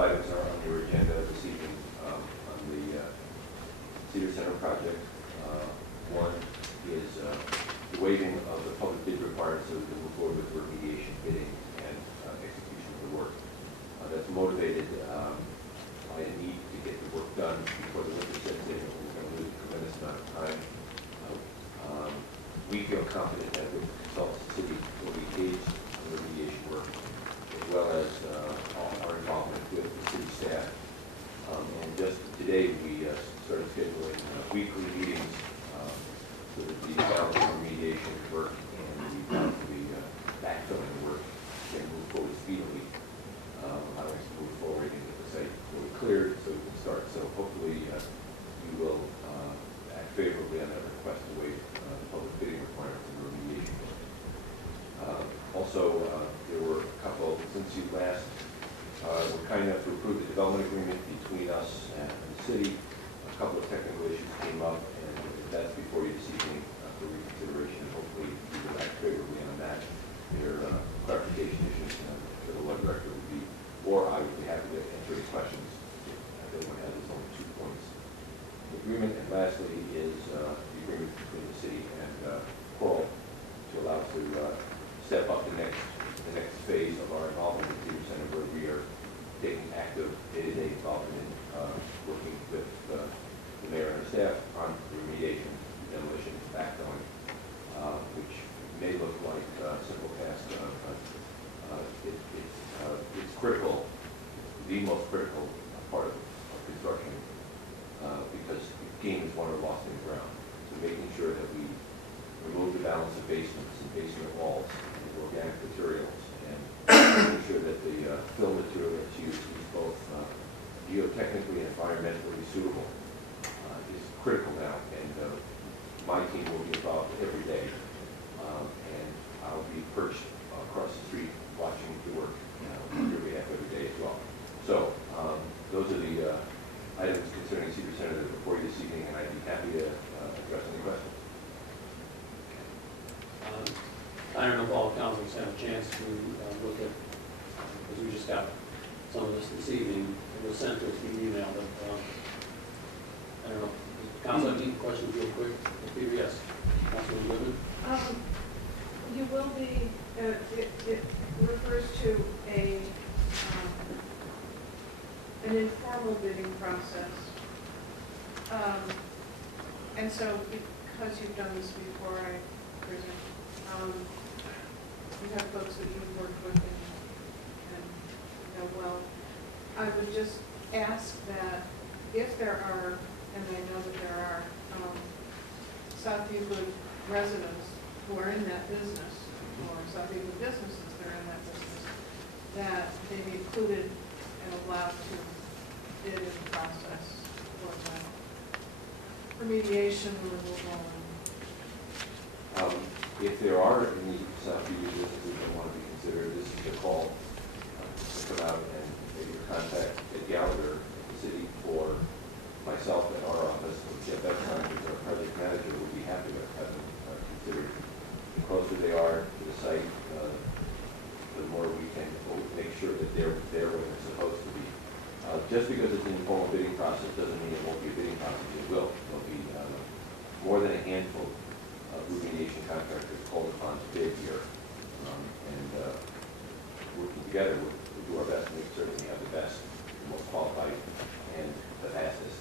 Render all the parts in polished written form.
items are on your agenda this evening on the Cedar Center project. One is the waiving of the public bid requirements so we can move forward with remediation, bidding, and execution of the work. That's motivated by a need to get the work done before the winter sets in. We're going to lose a tremendous amount of time. We feel confident that with the consultants, the city will be engaged in the remediation work, as well as our involvement with the city staff. And just today, we started scheduling weekly meetings so that the balance of remediation work and the balance of the backfilling work can move forward speedily. I want to move forward and get the site fully cleared so we can start. So hopefully you will act favorably on that request to waive public bidding requirements and remediation. Also, there were a couple, since you last were kind enough to approve the development agreement between us and the city, a couple of technical issues came up, and that's before you this evening for reconsideration. Hopefully you will act favorably on that. There are clarification issues that the law director would be, or I would be happy to answer any questions if anyone has. There's only 2 points. The agreement, and lastly, is the agreement between the city and Coral to allow to step up the next phase of our involvement with Cedar Center, where we are taking active day-to-day involvement in working with the mayor and the staff on remediation, demolition, backfilling, which may look like a simple task, but it's critical, the most critical part of construction, because gain is won or lost in the ground. So making sure that we remove the balance of basements and basement walls and organic materials, and making sure that the fill material that's used is both geotechnically and environmentally suitable is critical now. And my team will be involved every day, and I'll be perched across the street watching the work on your behalf every day as well. So those are the items concerning Cedar Center that are before you this evening, and I'd be happy to address any questions. I don't know if all councils have a chance to look at, because we just got some of this evening. It was sent to us via email, but I don't know. Council, any questions real quick? Peter, yes. Councilman Goodman? You will be, it refers to an informal bidding process. And so because you've done this before, I presume, you have folks that you've worked with and know well. I would just ask that if there are, and I know that there are, South Euclid residents who are in that business, or South Euclid businesses that are in that business, that they be included and allowed to bid in the process for the remediation, removal, and if there are any South Euclid businesses that want to be considered, this is the call to come out and maybe contact Ed Gallagher at the city, or myself at our office, or Jeff Epstein, who's our project manager, would be happy to have them considered. The closer they are to the site, the more we can make sure that they're there when they're supposed to be. Just because it's an informal bidding process doesn't mean it won't be a bidding process. It will. There'll be more than a handful of remediation contractors called upon to bid here, and working together, we'll do our best to make certain we have the best, the most qualified, and the fastest.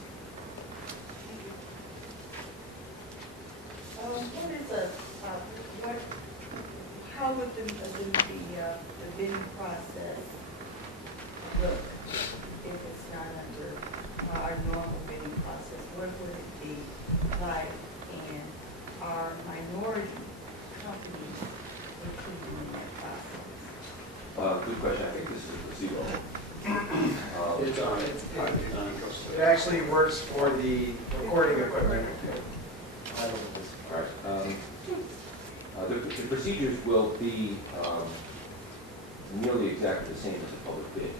What is how would the bidding process look if it's not under our normal bidding process? What would it be like, and our minority companies included in that process? Good question. I think this is placebo. It actually works for the recording equipment. All right. The procedures will be nearly exactly the same as a public bid.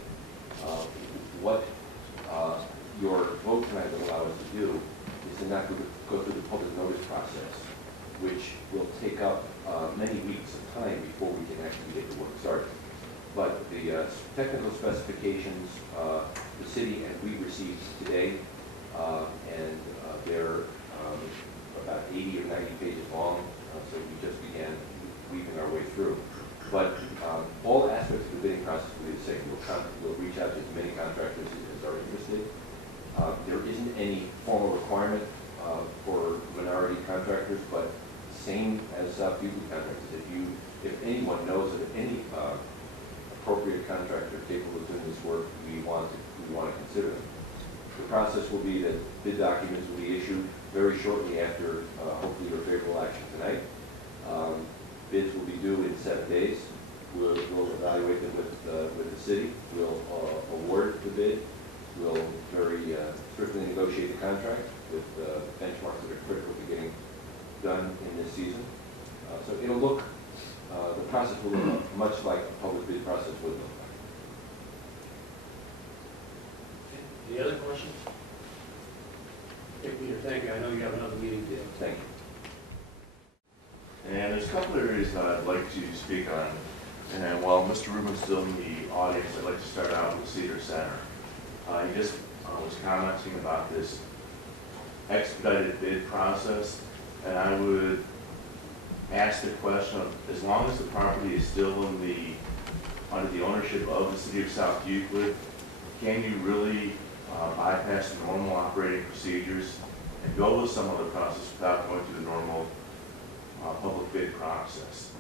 What your vote tonight will allow us to do is to not go through the public notice process, which will take up many weeks of time before we can actually get the work started. But the the technical specifications the city and we received today, and they're about 80 or 90 pages long, so we just began weaving our way through. But all aspects of the bidding process will be the same. We'll reach out to as many contractors as are interested. There isn't any formal requirement for minority contractors, but same as Euclid contractors. If anyone knows of any appropriate contractor capable of doing this work, we want to consider them. The process will be that bid documents will be issued very shortly after, hopefully, your favorable action tonight. Bids will be due in 7 days. We'll evaluate them with the city. We'll award the bid. We'll very strictly negotiate the contract with benchmarks that are critical to getting done in this season. So it'll look, the process will look much like a public bid process would look like. Any other questions? Okay, Peter, thank you. I know you have another meeting today. Thank you. And there's a couple of areas that I'd like to speak on. And while Mr. Rubin's still in the audience, I'd like to start out with Cedar Center. He just was commenting about this expedited bid process, and I would ask the question of, as long as the property is still under the ownership of the City of South Euclid, can you really bypass the normal operating procedures and go with some other process without going through the normal public bid process?